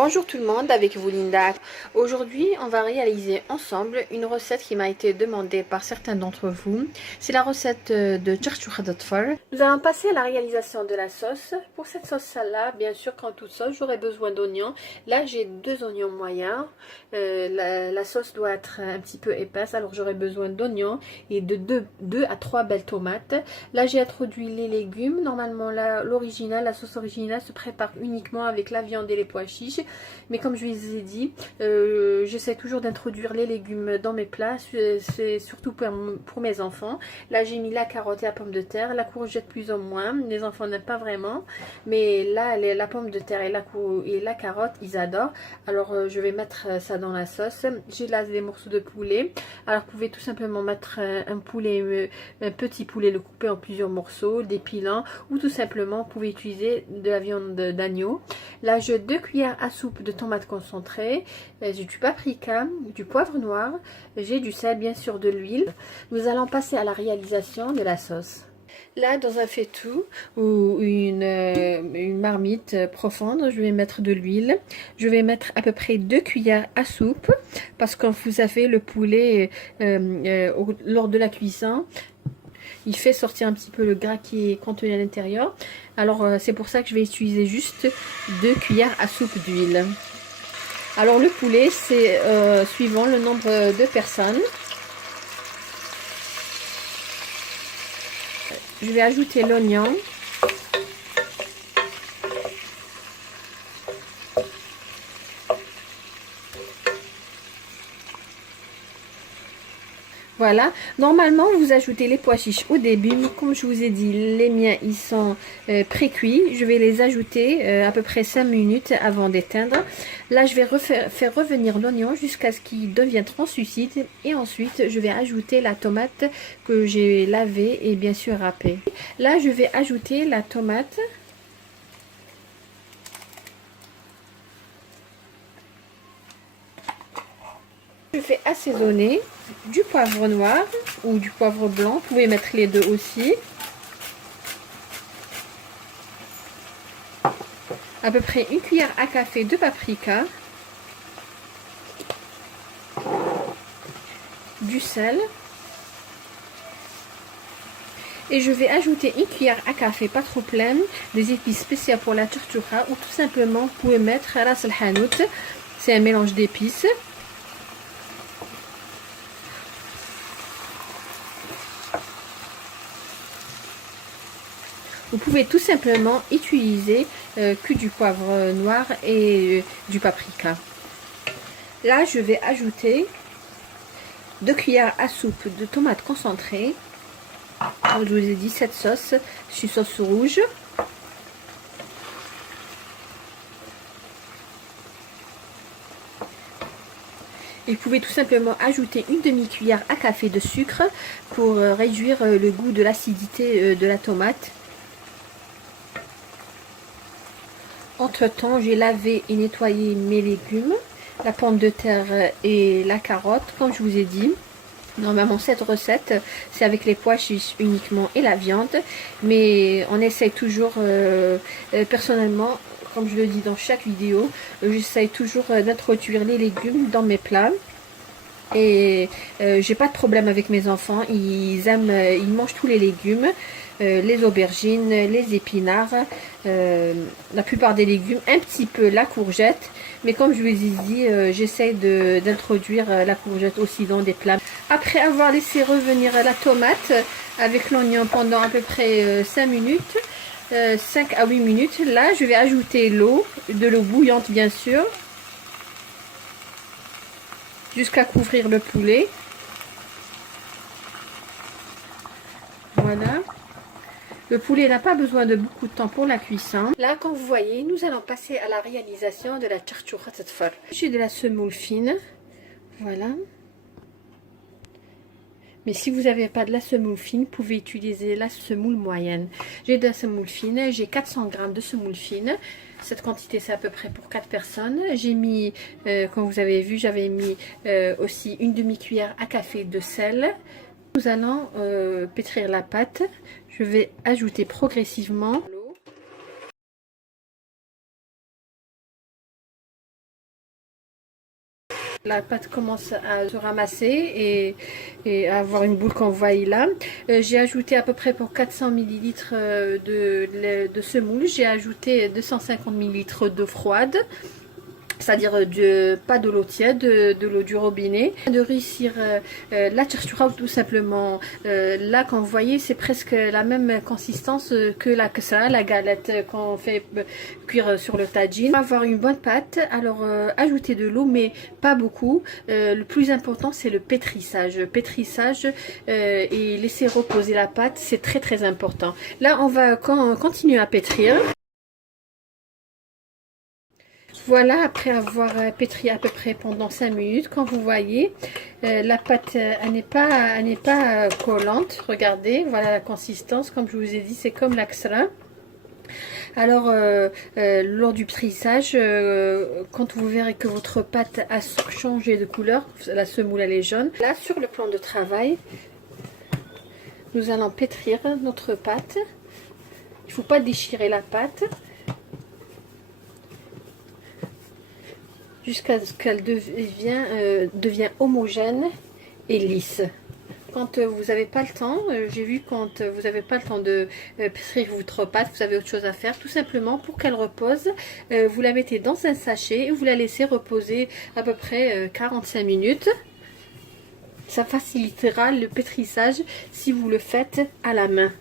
Bonjour tout le monde, avec vous Linda. Aujourd'hui, on va réaliser ensemble une recette qui m'a été demandée par certains d'entre vous. C'est la recette de Tchartchoucha d'Atfar. Nous allons passer à la réalisation de la sauce. Pour cette sauce-là, bien sûr, quand toute sauce, j'aurai besoin d'oignons. Là, j'ai 2 oignons moyens. La sauce doit être un petit peu épaisse, alors j'aurai besoin d'oignons et de 2 à 3 belles tomates. Là, j'ai introduit les légumes. Normalement, la sauce originale se prépare uniquement avec la viande et les pois chiches. Mais comme je vous ai dit, j'essaie toujours d'introduire les légumes dans mes plats, c'est surtout pour mes enfants. Là, j'ai mis la carotte et la pomme de terre, la courgette plus ou moins. Les enfants n'aiment pas vraiment, mais là, la pomme de terre et la carotte, ils adorent. Alors, je vais mettre ça dans la sauce. J'ai là des morceaux de poulet. Alors, vous pouvez tout simplement mettre un petit poulet, le couper en plusieurs morceaux, dépilant, ou tout simplement, vous pouvez utiliser de la viande d'agneau. Là, j'ai 2 cuillères à soupe de tomates concentrées, j'ai du paprika, du poivre noir, j'ai du sel, bien sûr de l'huile. Nous allons passer à la réalisation de la sauce. Là, dans un faitout ou une marmite profonde, je vais mettre de l'huile. Je vais mettre à peu près 2 cuillères à soupe parce que quand vous avez le poulet lors de la cuisson, il fait sortir un petit peu le gras qui est contenu à l'intérieur. Alors c'est pour ça que je vais utiliser juste 2 cuillères à soupe d'huile. Alors le poulet, c'est suivant le nombre de personnes. Je vais ajouter l'oignon. Voilà, normalement vous ajoutez les pois chiches au début, mais comme je vous ai dit, les miens ils sont pré-cuits. Je vais les ajouter à peu près 5 minutes avant d'éteindre. Là je vais faire revenir l'oignon jusqu'à ce qu'il devienne translucide et ensuite je vais ajouter la tomate que j'ai lavée et bien sûr râpée. Là je vais ajouter la tomate. Je fais assaisonner du poivre noir ou du poivre blanc, vous pouvez mettre les deux aussi. À peu près 1 cuillère à café de paprika, du sel. Et je vais ajouter 1 cuillère à café, pas trop pleine, des épices spéciales pour la tchartchoucha ou tout simplement vous pouvez mettre ras el hanout, c'est un mélange d'épices. Vous pouvez tout simplement utiliser que du poivre noir et du paprika. Là, je vais ajouter 2 cuillères à soupe de tomates concentrées. Comme je vous ai dit, cette sauce, c'est une sauce rouge. Et vous pouvez tout simplement ajouter une demi-cuillère à café de sucre pour réduire le goût de l'acidité de la tomate. Entre temps, j'ai lavé et nettoyé mes légumes, la pomme de terre et la carotte, comme je vous ai dit. Normalement, cette recette, c'est avec les pois chiches uniquement et la viande. Mais on essaye toujours, personnellement, comme je le dis dans chaque vidéo, j'essaye toujours d'introduire les légumes dans mes plats. Et j'ai pas de problème avec mes enfants, ils mangent tous les légumes, les aubergines, les épinards, la plupart des légumes, un petit peu la courgette, mais comme je vous ai dit, j'essaie d'introduire la courgette aussi dans des plats. Après avoir laissé revenir la tomate avec l'oignon pendant à peu près 5 minutes, 5 à 8 minutes, là je vais ajouter l'eau, de l'eau bouillante bien sûr, jusqu'à couvrir le poulet. Voilà. Le poulet n'a pas besoin de beaucoup de temps pour la cuisson. Là, comme vous voyez, nous allons passer à la réalisation de la tchartchoucha d'Atfar. J'ai de la semoule fine. Voilà. Mais si vous n'avez pas de la semoule fine, vous pouvez utiliser la semoule moyenne. J'ai de la semoule fine, j'ai 400 g de semoule fine. Cette quantité, c'est à peu près pour 4 personnes. J'ai mis, comme vous avez vu, j'avais mis aussi une demi-cuillère à café de sel. Nous allons pétrir la pâte. Je vais ajouter progressivement l'eau. La pâte commence à se ramasser et à avoir une boule qu'on voit là. J'ai ajouté à peu près pour 400 ml de semoule, j'ai ajouté 250 ml d'eau froide. C'est-à-dire pas de l'eau tiède, de l'eau du robinet. De réussir la charchoura tout simplement. Là, quand vous voyez, c'est presque la même consistance que la ksa, la galette qu'on fait cuire sur le tagine. Avoir une bonne pâte, alors ajouter de l'eau, mais pas beaucoup. Le plus important, c'est le pétrissage. Pétrissage et laisser reposer la pâte, c'est très très important. Là, on va continuer à pétrir. Voilà, après avoir pétri à peu près pendant 5 minutes, quand vous voyez, la pâte elle n'est pas collante. Regardez, voilà la consistance, comme je vous ai dit, c'est comme l'axra. Alors, lors du pétrissage, quand vous verrez que votre pâte a changé de couleur, la semoule elle est jaune. Là, sur le plan de travail, nous allons pétrir notre pâte. Il ne faut pas déchirer la pâte. Jusqu'à ce qu'elle devient homogène et lisse. Quand vous n'avez pas le temps, j'ai vu quand vous n'avez pas le temps de pétrir votre pâte, vous avez autre chose à faire, tout simplement pour qu'elle repose, vous la mettez dans un sachet et vous la laissez reposer à peu près 45 minutes. Ça facilitera le pétrissage si vous le faites à la main.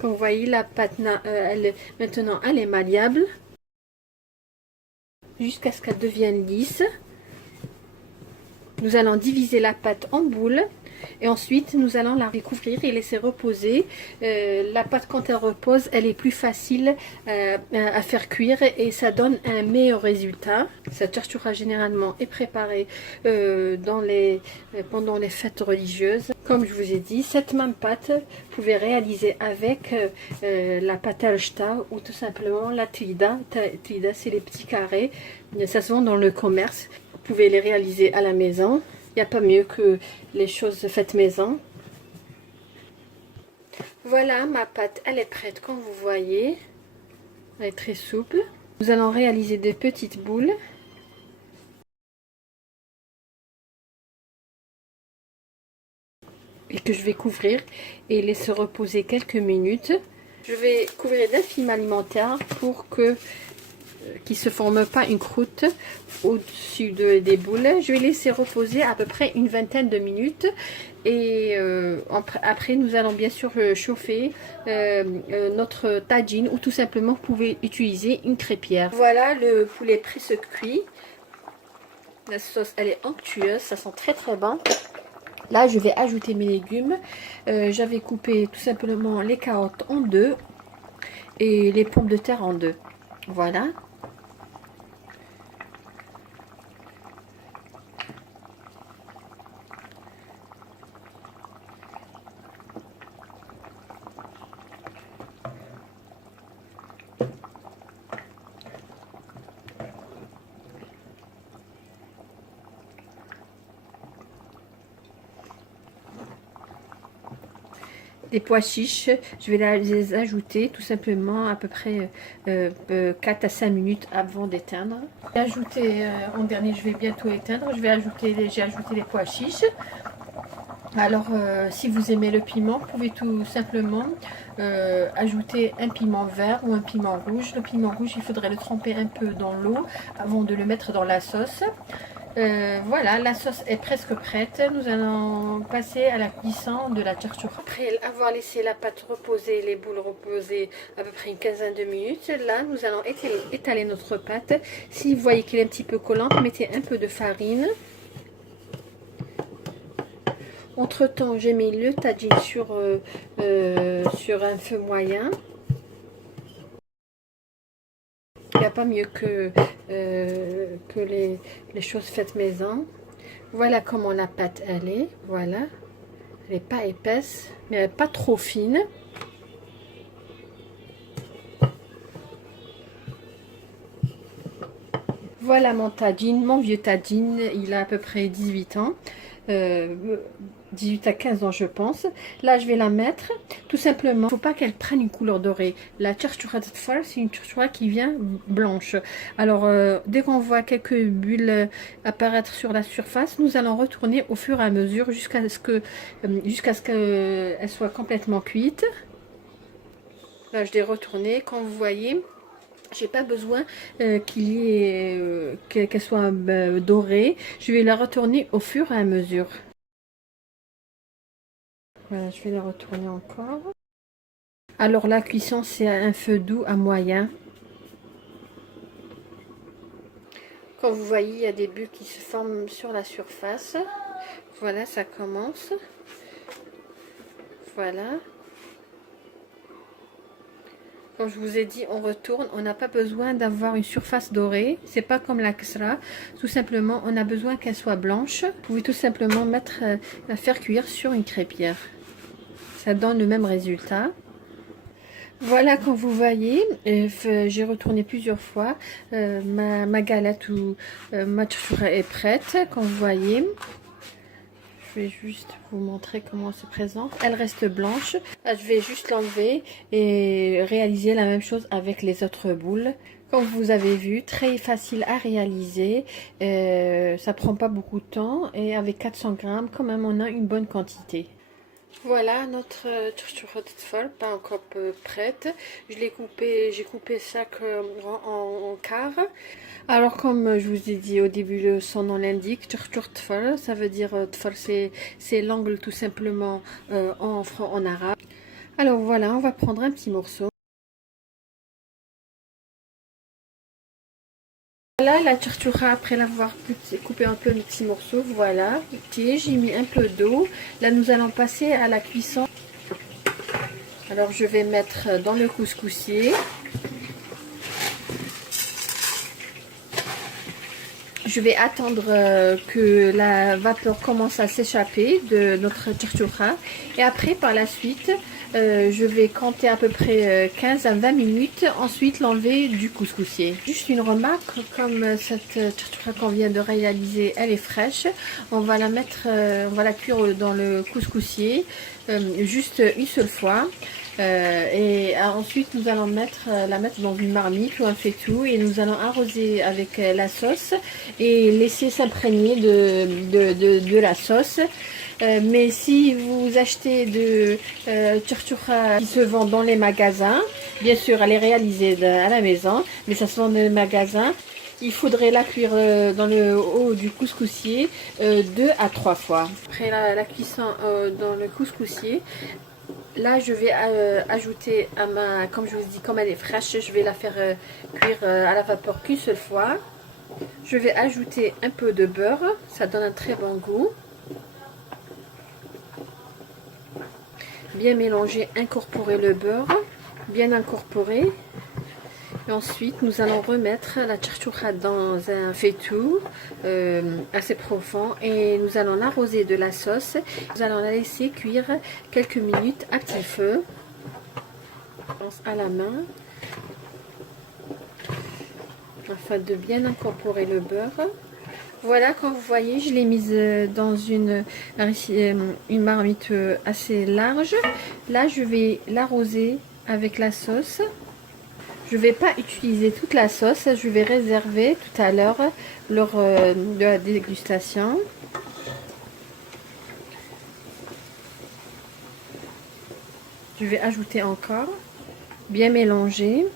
Comme vous voyez, la pâte maintenant elle est malléable. Jusqu'à ce qu'elle devienne lisse. Nous allons diviser la pâte en boules et ensuite nous allons la recouvrir et laisser reposer. La pâte, quand elle repose, elle est plus facile à faire cuire et ça donne un meilleur résultat. Cette charchoura généralement est préparée pendant les fêtes religieuses. Comme je vous ai dit, cette même pâte, vous pouvez réaliser avec la pâte al-jta ou tout simplement la tlida. Tlida, c'est les petits carrés. Ça se vend dans le commerce. Vous pouvez les réaliser à la maison. Il n'y a pas mieux que les choses faites maison. Voilà, ma pâte, elle est prête comme vous voyez. Elle est très souple. Nous allons réaliser des petites boules. Et que je vais couvrir et laisser reposer quelques minutes. Je vais couvrir d'un film alimentaire pour que qu'il ne se forme pas une croûte au-dessus des boules. Je vais laisser reposer à peu près une vingtaine de minutes et après nous allons bien sûr chauffer notre tagine ou tout simplement vous pouvez utiliser une crêpière. Voilà, le poulet presse-cuit. La sauce elle est onctueuse, ça sent très très bon. Là, je vais ajouter mes légumes. J'avais coupé tout simplement les carottes en deux et les pommes de terre en deux. Voilà. Des pois chiches, je vais les ajouter tout simplement à peu près 4 à 5 minutes avant d'éteindre. Ajouter en dernier, je vais bientôt éteindre. J'ai ajouté les pois chiches. Alors si vous aimez le piment, vous pouvez tout simplement ajouter un piment vert ou un piment rouge. Le piment rouge, il faudrait le tremper un peu dans l'eau avant de le mettre dans la sauce. Voilà, la sauce est presque prête. Nous allons passer à la cuisson de la charchoura. Après avoir laissé la pâte reposer, les boules reposer à peu près une quinzaine de minutes, là nous allons étaler notre pâte. Si vous voyez qu'elle est un petit peu collante, mettez un peu de farine. Entre temps, j'ai mis le tagine sur un feu moyen. Il n'y a pas mieux que les choses faites maison. Voilà comment la pâte elle est. Voilà. Elle n'est pas épaisse, mais elle n'est pas trop fine. Voilà mon tagine, mon vieux tagine. Il a à peu près 18 ans. 18 à 15 ans je pense. Là je vais la mettre tout simplement. Il ne faut pas qu'elle prenne une couleur dorée. La Cherchourat Tfal, c'est une cherchoura qui vient blanche. Alors dès qu'on voit quelques bulles apparaître sur la surface, nous allons retourner au fur et à mesure jusqu'à ce qu'elle soit complètement cuite. Là je l'ai retournée. Quand vous voyez, j'ai pas besoin qu'elle soit dorée. Je vais la retourner au fur et à mesure. Voilà, je vais la retourner encore. Alors la cuisson, c'est à un feu doux à moyen. Comme vous voyez, il y a des bulles qui se forment sur la surface. Voilà, ça commence. Voilà. Comme je vous ai dit, on retourne. On n'a pas besoin d'avoir une surface dorée. C'est pas comme la ksra. Tout simplement, on a besoin qu'elle soit blanche. Vous pouvez tout simplement la faire cuire sur une crêpière. Ça donne le même résultat. Voilà, comme vous voyez, j'ai retourné plusieurs fois. Ma galette ou ma tchoura est prête, comme vous voyez. Je vais juste vous montrer comment elle se présente. Elle reste blanche. Là, je vais juste l'enlever et réaliser la même chose avec les autres boules. Comme vous avez vu, très facile à réaliser. Ça prend pas beaucoup de temps et avec 400 grammes, quand même, on a une bonne quantité. Voilà notre tchoura tfal, pas encore prête. J'ai coupé ça en quart. Alors comme je vous ai dit au début, son nom l'indique, tchoura tfal, ça veut dire tfal, c'est l'angle tout simplement en arabe. Alors voilà, on va prendre un petit morceau. Voilà la tchoura après l'avoir coupé un peu en petits morceaux. Voilà, j'ai mis un peu d'eau. Là nous allons passer à la cuisson. Alors je vais mettre dans le couscoussier. Je vais attendre que la vapeur commence à s'échapper de notre tchoura. Et après, par la suite, je vais compter à peu près 15 à 20 minutes. Ensuite, l'enlever du couscoussier. Juste une remarque, comme cette tchoura qu'on vient de réaliser, elle est fraîche. On va la cuire dans le couscoussier juste une seule fois. Et ensuite nous allons la mettre dans une marmite ou un faitout et nous allons arroser avec la sauce et laisser s'imprégner de la sauce. Mais si vous achetez de tchoura qui se vend dans les magasins, bien sûr elle est réalisée à la maison, mais ça se vend dans les magasins. Il faudrait la cuire dans le haut du couscoussier 2 à 3 fois. Après la cuisson dans le couscoussier, là, je vais ajouter comme je vous dis, comme elle est fraîche, je vais la faire cuire à la vapeur qu'une seule fois. Je vais ajouter un peu de beurre, ça donne un très bon goût. Bien mélanger, incorporer le beurre, bien incorporer. Et ensuite, nous allons remettre la tchoura dans un faitout assez profond et nous allons l'arroser de la sauce. Nous allons la laisser cuire quelques minutes à petit feu. À la main afin de bien incorporer le beurre. Voilà, comme vous voyez, je l'ai mise dans une marmite assez large. Là, je vais l'arroser avec la sauce. Je ne vais pas utiliser toute la sauce, je vais réserver tout à l'heure lors de la dégustation. Je vais ajouter encore, bien mélanger,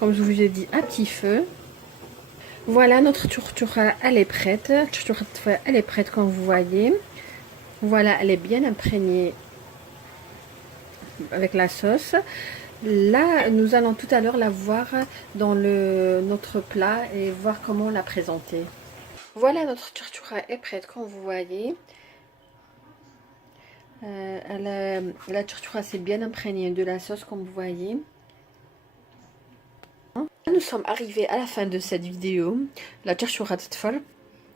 comme je vous ai dit, à petit feu. Voilà, notre tchoura, elle est prête. Elle est prête, comme vous voyez. Voilà, elle est bien imprégnée avec la sauce. Là, nous allons tout à l'heure la voir dans notre plat et voir comment la présenter. Voilà, notre tchoura est prête, comme vous voyez. La tchoura s'est bien imprégnée de la sauce, comme vous voyez. Nous sommes arrivés à la fin de cette vidéo, la tchoura tfal.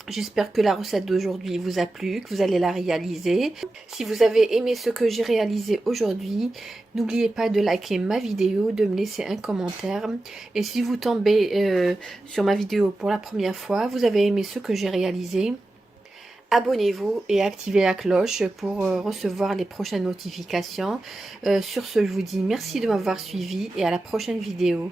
J'espère que la recette d'aujourd'hui vous a plu, que vous allez la réaliser. Si vous avez aimé ce que j'ai réalisé aujourd'hui, n'oubliez pas de liker ma vidéo, de me laisser un commentaire. Et si vous tombez sur ma vidéo pour la première fois, vous avez aimé ce que j'ai réalisé, abonnez-vous et activez la cloche pour recevoir les prochaines notifications. Sur ce, je vous dis merci de m'avoir suivi et à la prochaine vidéo.